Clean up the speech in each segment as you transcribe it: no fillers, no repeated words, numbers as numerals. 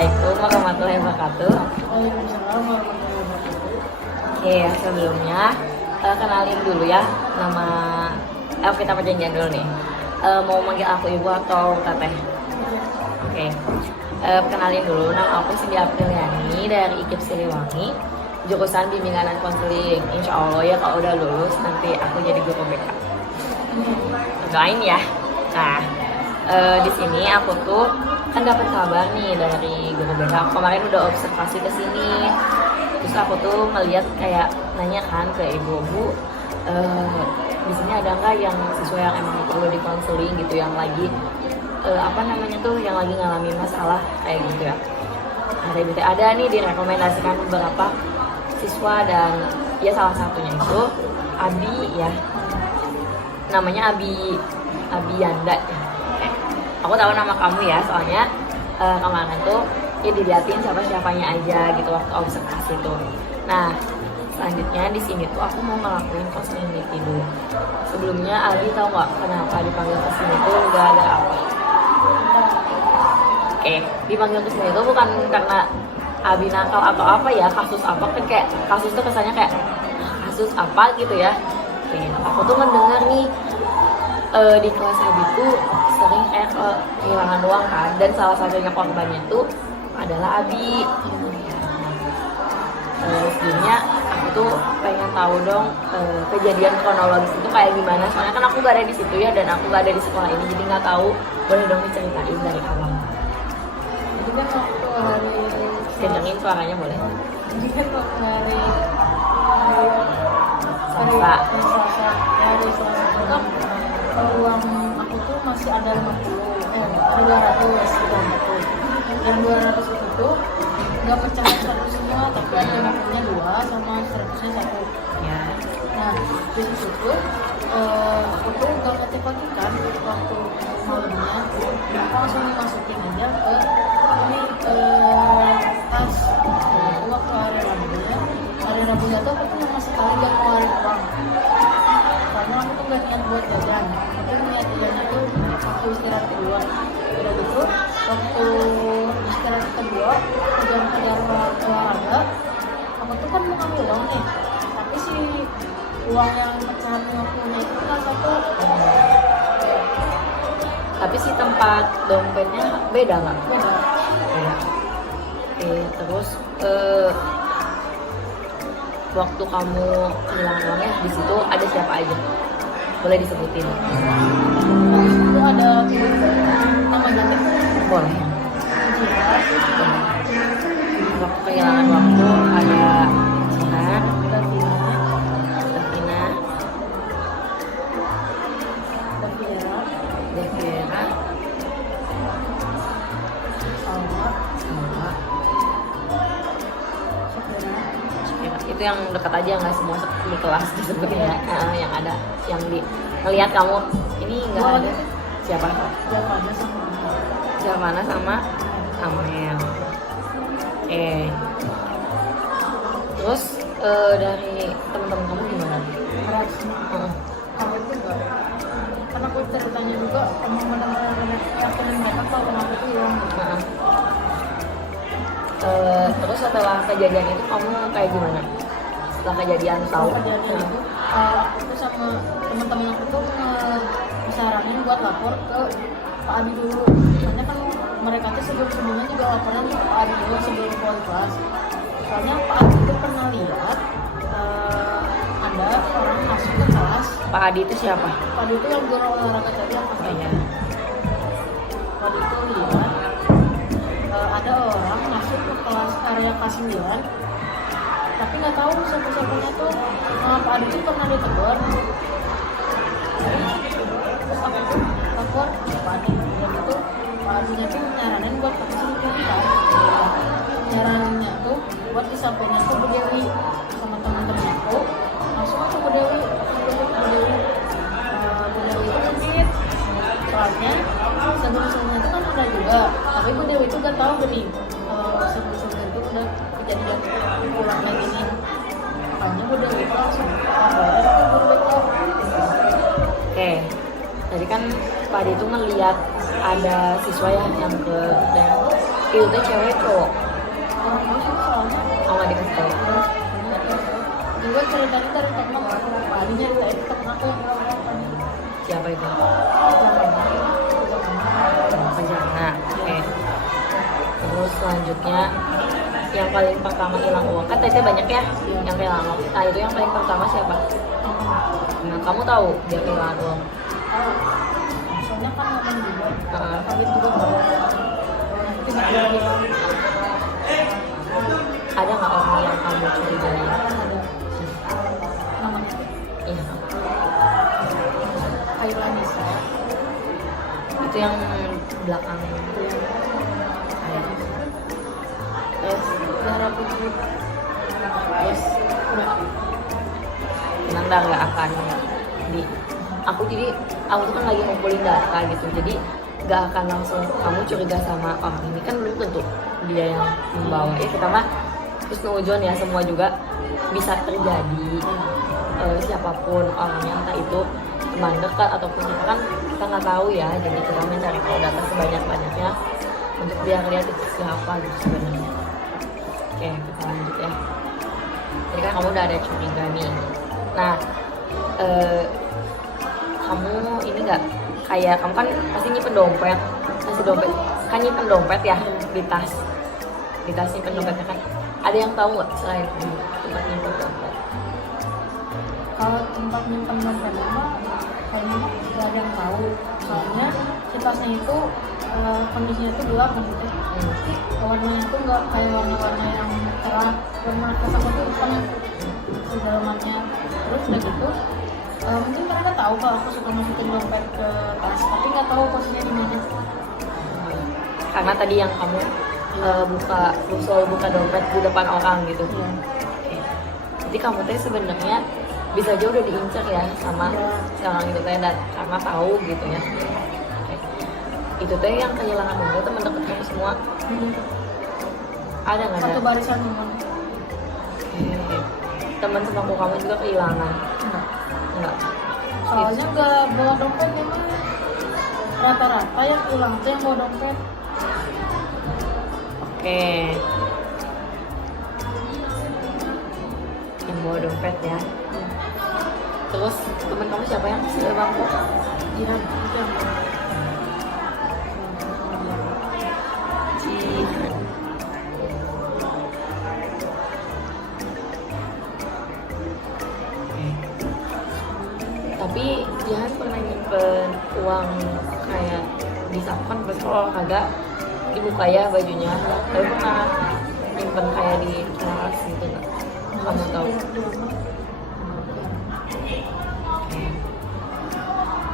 Assalamualaikum warahmatullahi wabarakatuh. Waalaikumsalam warahmatullahi wabarakatuh. Oke, sebelumnya kenalin dulu ya nama. Kita perjanjian dulu nih. Mau manggil aku ibu atau teteh? Oke. Kenalin dulu, nama aku Cindy Apriliani dari IKIP Siliwangi, jurusan bimbingan dan konseling. Insya Allah ya kalau udah lulus nanti aku jadi guru BK. Doain ya. Nah, di sini aku tuh kan dapat kabar nih dari guru BK. Kemarin udah observasi ke sini. Terus aku tuh ngeliat kayak nanya kan ke ibu-ibu, di sini ada nggak yang siswa yang emang perlu dikonseling gitu, yang lagi yang lagi ngalamin masalah kayak gitu ya. Ada nih direkomendasikan beberapa siswa, dan ya salah satunya itu Abi ya, namanya Abi Yanda. Aku tahu nama kamu ya, soalnya kemarin tuh ya diliatin siapanya aja gitu waktu observasi tuh. Nah, selanjutnya di sini tuh aku mau ngelakuin konseling dulu. Sebelumnya Abi tahu nggak kenapa dipanggil ke sini tuh, gara-gara apa? Oke, dipanggil ke sini tuh bukan karena Abi nakal atau apa ya, kasus apa kan, kayak kasus tuh kesannya kayak kasus apa gitu ya. Oke, aku tuh mendengar nih di kelas Abi tuh sering kehilangan uang kan, dan salah satunya korbannya tuh adalah Abi. Sebelumnya aku tuh pengen tahu dong kejadian kronologis itu kayak gimana, soalnya kan aku gak ada di situ ya, dan aku gak ada di sekolah ini, jadi nggak tahu. Boleh dong diceritain dari awal. Jadi kan waktu hari Kencengin suaranya boleh. Jadi kan waktu hari Selasa. Selasa itu kan uang aku tuh masih ada 200 gitu. Yang 200 itu tuh nggak pecahan satu semua, tapi ada 50-nya 2 sama 100-nya 1. Ya. Nah, di situ tuh aku tuh nggak pagi kan waktu malamnya, aku langsung dimasukin aja ke ini tas. Waktu hari Rabunya tuh aku tuh sama sekali gak ngeluarin uang, karena aku tuh gak niat buat jajan. Aku niat jajannya tuh waktu istirahat kedua. Udah gitu, waktu istirahat kedua kejar olahraga, aku tuh kan mau ngambil uang nih, tapi si uang yang pecahan 50-nya itu kan satu. Tapi si tempat dompetnya beda nggak? Beda. Beda. Terus waktu kamu kehilangan uangnya di situ ada siapa aja? Boleh disebutin? Itu ada nama jadi Boleh. Jirat, Waktu kehilangan waktu ada Jihan, Davina, Devira, Salma, sama Syakira. itu yang dekat aja, nggak semua di kelas disebutin ya. Yang ada, yang di ngelihat kamu ini nggak ada. Siapa? Javana sama Amel. Javana sama Amel. Terus dari teman-teman kamu gimana? Harus kalau itu enggak, karena aku ceritanya juga emang benar-benar yakin mereka kalau aku tuh hilang. Terus setelah kejadian itu kamu kayak gimana? Setelah kejadian tahu? Kejadian itu aku tuh sama teman-teman aku tuh ngesaranin buat lapor ke Pak Adi dulu. Soalnya kan mereka tuh sebelumnya juga laporan ke Pak Adi dulu sebelum wali kelas. Soalnya Pak Adi itu pernah lihat ada orang masuk ke kelas. Pak Adi itu siapa? Pak Adi itu yang guru olahraga tadi yang pas Ya. Pak Adi itu lihat ada orang masuk ke kelas area kelas 9, tapi nggak tahu siapa-siapanya tuh. Pak Adi itu pernah ditegur. Terus aku tuh lapor ke Pak Adi, dan itu Pak Adinya tuh nyaranin buat pakai security kan. Nyaraninnya tuh buat disampaikan ke Bu Dewi sama teman-teman aku, langsung aja Bu Dewi. Bu Dewi itu ngedit, soalnya sebelum-sebelumnya itu kan udah juga, tapi Bu Dewi itu gak tahu gini sebelum-sebelumnya itu udah kejadian pulang kayak gini. Makanya Bu Dewi itu langsung laporin ke guru BK. Oke. Tadi kan Pak Adi itu ngeliat ada siswa yang ke dan Itu teh cewek cowok. Orang tahu sih soalnya Oh nggak dikasih tahu. juga ceritanya dari temen aku Bali nyeritain temen aku yang Siapa itu? orang Penjana. Oke. Terus selanjutnya yang paling pertama hilang uang kan tadi banyak ya yang kehilangan uang. Nah itu yang paling pertama siapa? Nah kamu tahu dia kehilangan uang? soalnya kan ngomong juga Heeh. kalian juga bawa tidak ada Ada nggak orang yang kamu curigai? namanya Iya. Ailanisa Itu yang belakang. es darah putih es udah Tenang dah nggak akan di. Aku tuh kan lagi ngumpulin data gitu. Jadi nggak akan langsung kamu curiga sama orang ini kan belum tentu dia yang membawa. Ya kita mah terus nujon ya semua juga bisa terjadi. Siapapun orangnya entah itu teman dekat ataupun siapa kan kita nggak tahu ya, jadi kita mencari tahu data sebanyak-banyaknya untuk biar lihat itu siapa gitu sebenarnya. Oke kita lanjut ya. Jadi kan kamu udah ada curiga nih. Nah kamu ini nggak kayak kamu kan pasti nyimpen dompet, masih dompet kan nyimpen dompet ya di tas nyimpen dompetnya kan. Ada yang tahu nggak selain tempat nyimpen dompet? kalau tempat nyimpen dompet mah kayaknya mah gak ada yang tahu soalnya si tasnya itu kondisinya itu gelap gitu warnanya itu nggak kayak warna-warna yang cerah warna tas aku tuh hitam di dalamannya terus udah gitu mungkin mereka tahu kalau aku suka masukin dompet ke tas tapi nggak tahu posisinya di mana Karena tadi yang kamu buka dompet di depan orang gitu. iya Oke. Jadi kamu teh sebenarnya bisa aja udah diincar ya sama orang itu teh dan karena tahu gitu ya. Oke. Itu teh yang kehilangan dompet teman dekat kamu semua. Ada nggak ada? satu barisan teman Oke. Teman sepaku kamu juga kehilangan. Enggak. soalnya nggak bawa dompet memang rata-rata yang hilang tuh yang bawa dompet Oke. Yang bawa dompet ya. Terus teman kamu siapa yang sebangku? iya itu yang Jihan. Oke. Tapi Jihan pernah nyimpen uang kayak di sakukan pas olahraga dibuka ya bajunya. Tapi pernah nyimpen kayak di kelas gitu nggak? Kamu tahu?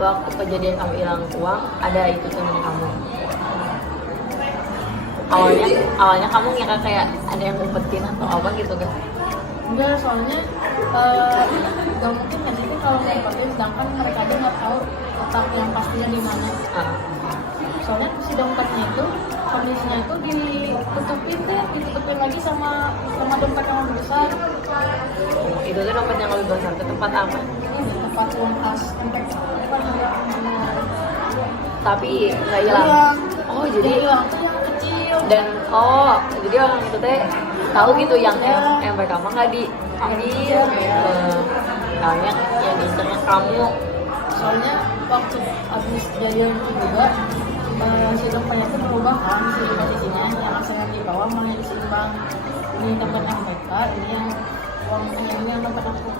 Waktu kejadian kamu hilang uang ada itu teman kamu. Awalnya kamu ngira kayak ada yang ngumpetin atau apa gitu kan? enggak soalnya nggak mungkin nggak sih kalau ngumpetin sedangkan mereka aja nggak tahu letak yang pastinya di mana Ah, soalnya si dompetnya itu kondisinya itu ditutupin lagi sama dompet yang lebih besar itu tuh dompet yang lebih besar ke tempat apa? ini tempat uang kas tempat apa namanya Tapi nggak hilang. Oh jadi hilang tuh yang kecil dan jadi orang itu teh tahu gitu yang mereka mah nggak diambil. Kayaknya yang diincernya kamu. soalnya waktu habis kejadian itu juga si dompetnya itu berubah kan si posisinya yang asalnya di bawah malah disimbang ini dompet MPK ini yang uang ini yang dompet aku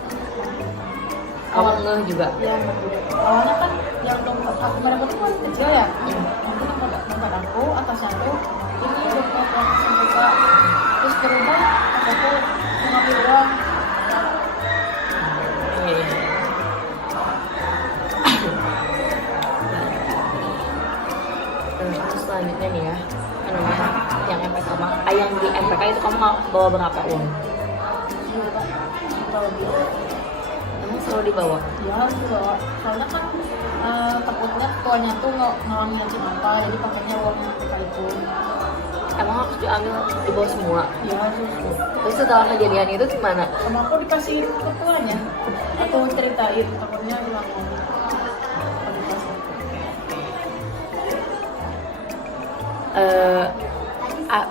Kamu ngeh juga. ya awalnya kan yang dompet aku mereka tuh kan kecil ya mungkin dompet aku atasnya tuh ini dompet yang MPK terus berubah aku mengambil uang Iya. Terus selanjutnya nih ya, apa namanya yang MPK yang di MPK itu kamu bawa berapa uang? atau lebih Emang selalu dibawa? ya harus dibawa soalnya kan takutnya tuanya tuh ngalamin apa jadi pakainya uang MPK itu Emang harus diambil dibawa semua? ya harus Terus setelah kejadian itu gimana? sama aku dikasih ke tuanya aku ceritain takutnya hilang uang aku dikasih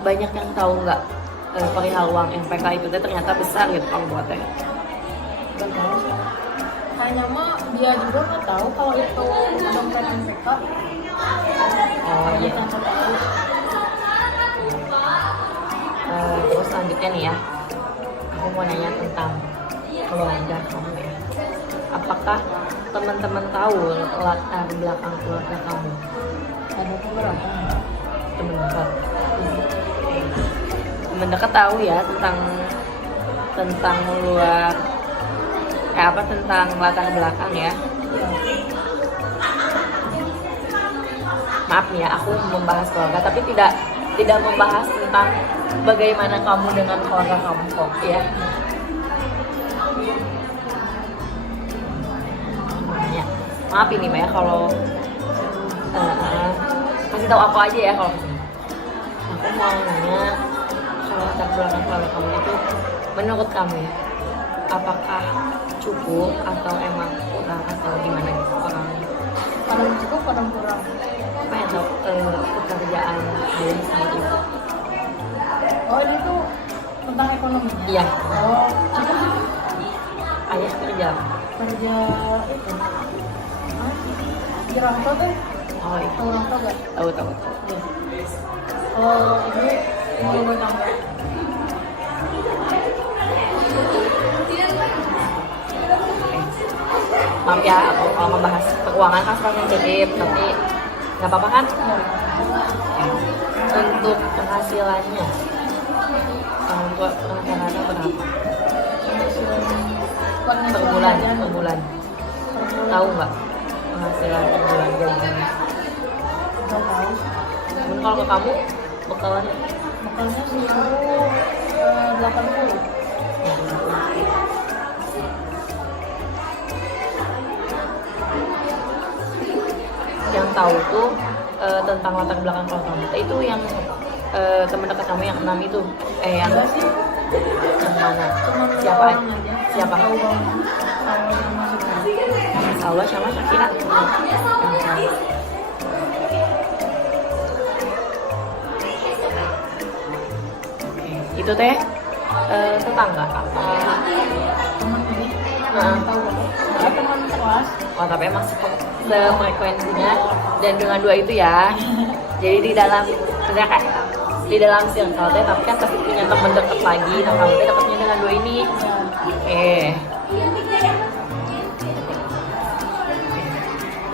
banyak yang tahu nggak perihal uang MPK itu teh ternyata besar gitu kamu buat teh. Gak tahu sih. Kayaknya mah dia juga nggak tahu kalau itu dompet MPK. Oh iya. Kita nggak tahu. Terus selanjutnya nih ya, aku mau nanya tentang keluarga kamu ya. Apakah teman-teman tahu latar belakang keluarga kamu? Ada beberapa. Teman dekat. Teman dekat tahu ya tentang luar tentang latar belakang ya. Maaf nih ya, aku membahas keluarga tapi tidak membahas tentang bagaimana kamu dengan keluarga kamu kok ya. Ya. Maaf ini Mbak ya kalau kasih tahu aku aja ya kalau kesini. Aku mau nanya kalau latar belakang keluarga kamu itu menurut kamu ya, apakah cukup atau emang kurang atau gimana gitu orangnya? Kadang cukup, kadang kurang. Apa yang tahu pekerjaan ayah sama ibu? Oh ini tuh tentang ekonominya? Iya. Oh cukup sih. Ayah kerja. Kerja itu. Di rantau tuh. Oh itu. Tahu rantau gak? Tahu. Iya. Kalau ibu rumah tangga. Maaf ya, aku kalau membahas keuangan kan suka sensitif, tapi nggak apa-apa kan? Untuk penghasilannya, untuk penghasilannya berapa? Per bulan. Tahu nggak penghasilan per bulan gajinya? Nggak tahu. Mungkin kalau ke kamu bekalannya? Makannya seminggu 80. Yang tahu tuh tentang latar belakang keluarga kamu itu yang teman dekat kamu yang 6 itu yang Enggak sih. yang mana? Cuman Siapa? orang aja. Siapa? Tahu banget. Tahu yang masuk. Allah sama Syakira. Itu teh tetangga apa? Teman ini. Nah. Tahu banget. Ada teman kelas. Oh tapi emang sefrekuensinya dan dengan dua itu ya. Jadi di dalam circle teh tapi kan pasti punya teman deket lagi. Nah kamu teh dekatnya dengan dua ini.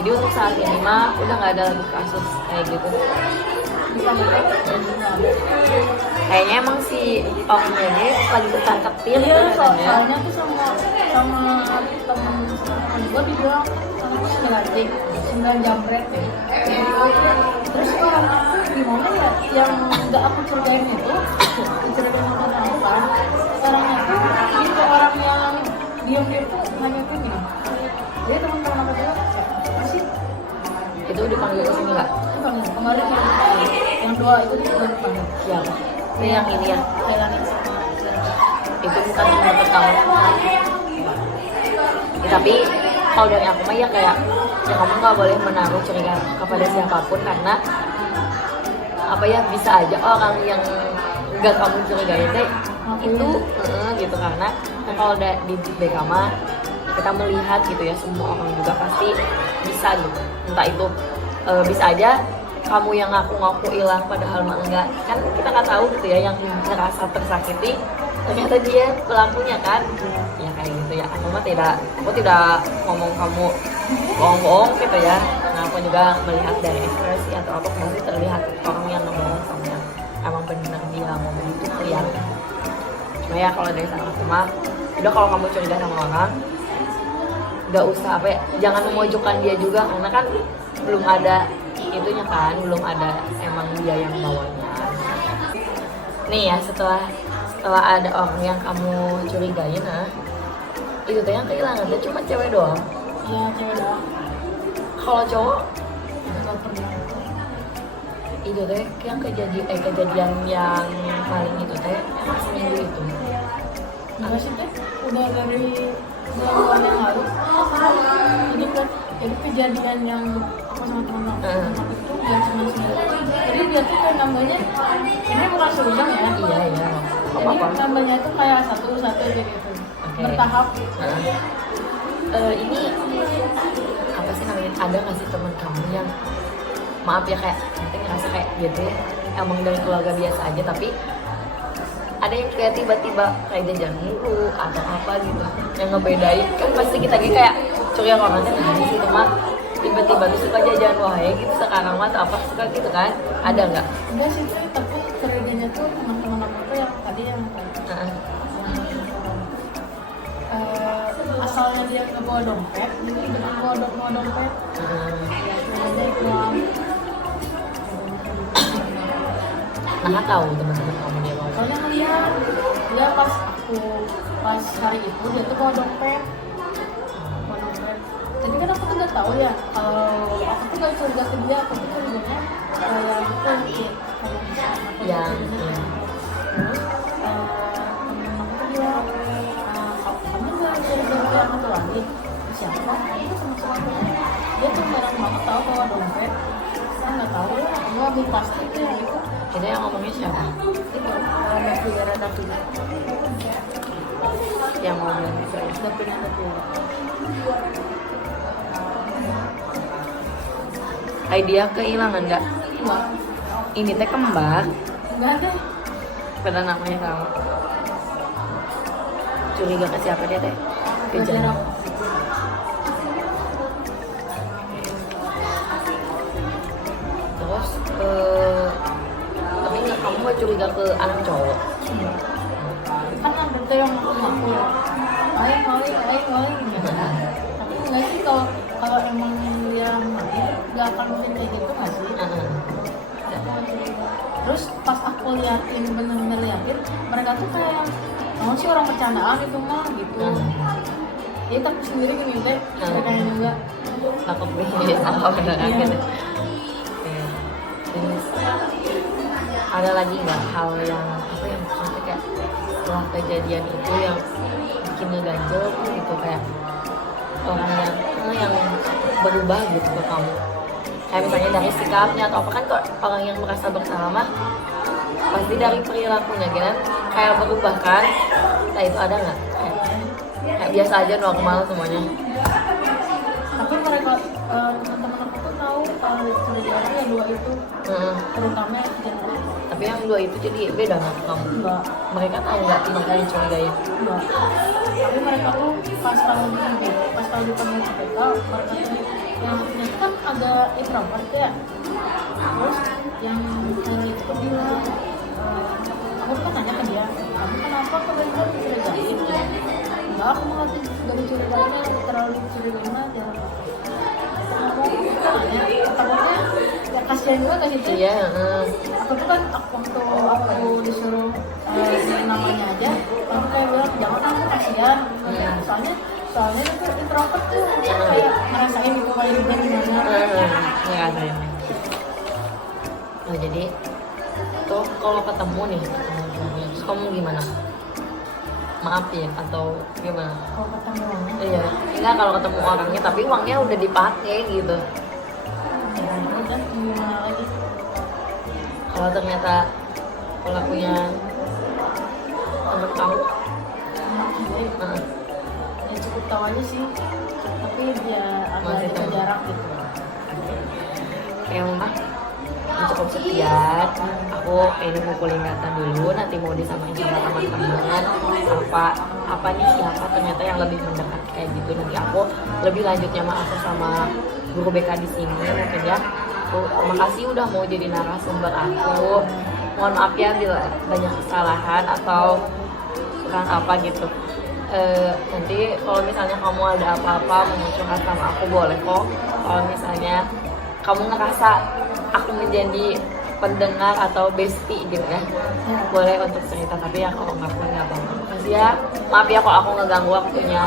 Jadi untuk saat ini mah udah nggak ada lagi kasus kayak gitu. Bisa nggak? Kayaknya emang si orangnya ini lagi ketar-ketir Iya, katanya. soalnya tuh sama temen gue dibilang anaknya nyelatik 9 jambret ya. Terus orang aku gimana ya yang nggak aku ceritain itu diceritain sama aku kan orangnya tuh itu orang yang diam-diam tuh hanya tuh gini. Jadi teman-teman aku bilang siapa sih? Itu dipanggil ke sini nggak? Itu kemarin yang dua itu juga dipanggil. Siapa? Itu yang ini ya. Thailand sama Itu bukan menurut kamu. Ya, tapi kalau dari aku mah ya kayak ya kamu nggak boleh menaruh curiga kepada siapapun karena apa ya bisa aja orang yang nggak kamu curigain deh itu gitu karena kalau di BK mah kita melihat gitu ya semua orang juga pasti bisa gitu entah itu bisa aja kamu yang ngaku-ngaku hilang padahal mah enggak kan kita nggak tahu gitu ya yang merasa tersakiti ternyata dia pelakunya kan ya kayak gitu ya aku tidak ngomong kamu bohong-bohong gitu ya nah aku juga melihat dari ekspresi atau apa pasti terlihat orang yang ngomong kamu yang emang benar dia ngomong itu kelihatan cuma ya kalau dari sana aku mah udah kalau kamu curiga sama orang nggak usah apa ya jangan memojokkan dia juga karena kan belum ada itunya kan belum ada emang dia yang bawanya nih ya setelah ada orang yang kamu curigain itu tuh yang kehilangan tuh cuma cewek doang. Iya cewek doang. Kalau cowok Nggak pernah. itu teh yang kejadian yang paling itu teh emang seminggu itu. Enggak sih teh, udah dari bulan yang lalu. Jadi kejadian yang aku sama teman aku itu biar cuma sendiri. Jadi dia tuh kayak namanya ini bukan seujang ya. Iya iya. Jadi namanya tuh kayak satu-satu kayak gitu. Bertahap. Ini apa sih namanya? Ada nggak sih teman kamu yang maaf ya kayak nanti ngerasa kayak gitu ya, emang dari keluarga biasa aja tapi ada yang kayak tiba-tiba kayak jajan mulu atau apa gitu yang ngebedain kan pasti kita gitu kayak curiga orangnya nah sih mah tiba-tiba tuh suka jajan wae gitu sekarang mah apa suka gitu kan ada nggak? Enggak sih cuy, tapi kerjanya tuh teman-teman aku tuh yang tadi yang asalnya dia nggak bawa dompet, jadi dengan bawa dompet, ya sebenarnya uang. Nah tahu teman-teman kamu dia mau. Soalnya ngeliat dia pas hari itu dia tuh bawa dompet. Jadi kan aku tuh nggak tahu ya, kalau aku tuh nggak curiga ke dia, aku tuh curiganya kayak gitu Yang terus temen aku tuh bilang, kamu nggak curiga ke yang satu lagi? Siapa? Itu teman-teman dia tuh barang banget tahu bawa dompet. Saya nggak tahu ya, aku ambil plastik ya itu. itu yang ngomongnya siapa? Itu Davina Yang ngomong gitu ya. Davina. Idea kehilangan nggak? Enggak, Ini teh kembar, enggak ada. pada namanya sama. Curiga ke siapa dia teh? Ke Jana. Terus tapi nggak kamu nggak curiga ke anak cowok? Kan ada tuh yang aku ya, aing gitu. Tapi enggak sih kalau emang dia main nggak akan mungkin kayak gitu nggak sih? Terus pas aku liatin bener-bener liatin mereka tuh kayak mau sih orang bercandaan itu mah gitu. Ya tapi sendiri gini deh mereka yang juga Takut nih sama beneran gitu. Terus ada lagi nggak hal yang apa yang maksudnya kayak setelah kejadian itu yang bikin ngeganjel gitu kayak orang yang berubah gitu ke kamu kayak misalnya dari sikapnya atau apa kan kok orang yang merasa bersalah mah pasti dari perilakunya kan kayak berubah kan nah itu ada nggak kayak biasa aja normal semuanya tapi mereka teman-teman aku tuh tahu kalau ceritanya yang dua itu terutama yang general. tapi yang dua itu jadi beda nggak kamu Enggak, mereka tahu nggak mereka dicurigain enggak. Tapi mereka tuh pas tahu dipanggil CPK, mereka tuh yang ternyata kan ada introvert ya. Terus yang itu tuh bilang, aku kan nanya ke dia, kamu kenapa kebetulan dicurigain? Enggak, aku malah gak dicurigainnya, terlalu dicurigain aja. Takutnya ya kasihan juga gak sih Cik? iya Aku tuh kan waktu aku disuruh namanya aja aku kayak bilang jangan aku kasihan soalnya itu introvert tuh kayak ngerasain itu kayak gimana ngerasain nah jadi tuh kalau ketemu nih terus kamu gimana maaf ya atau gimana kalau ketemu orangnya iya enggak kalau ketemu orangnya tapi uangnya udah dipakai gitu udah gimana lagi kalau ternyata pelakunya temen kamu ya cukup tahu aja sih tapi dia Masih agak tahu. jarak gitu yang mah cukup sekian aku ini mau kulingatan dulu nanti mau disamain sama teman-teman apa nih siapa ternyata yang lebih mendekat kayak gitu nanti aku lebih lanjutnya mah aku sama guru BK di sini mungkin ya aku makasih udah mau jadi narasumber aku mohon maaf ya bila banyak kesalahan atau kurang apa gitu nanti kalau misalnya kamu ada apa-apa mau curhat sama aku boleh kok kalau misalnya kamu ngerasa aku menjadi pendengar atau bestie gitu ya boleh untuk cerita tapi ya kalau nggak pun nggak apa-apa makasih ya maaf ya kalau aku ngeganggu waktunya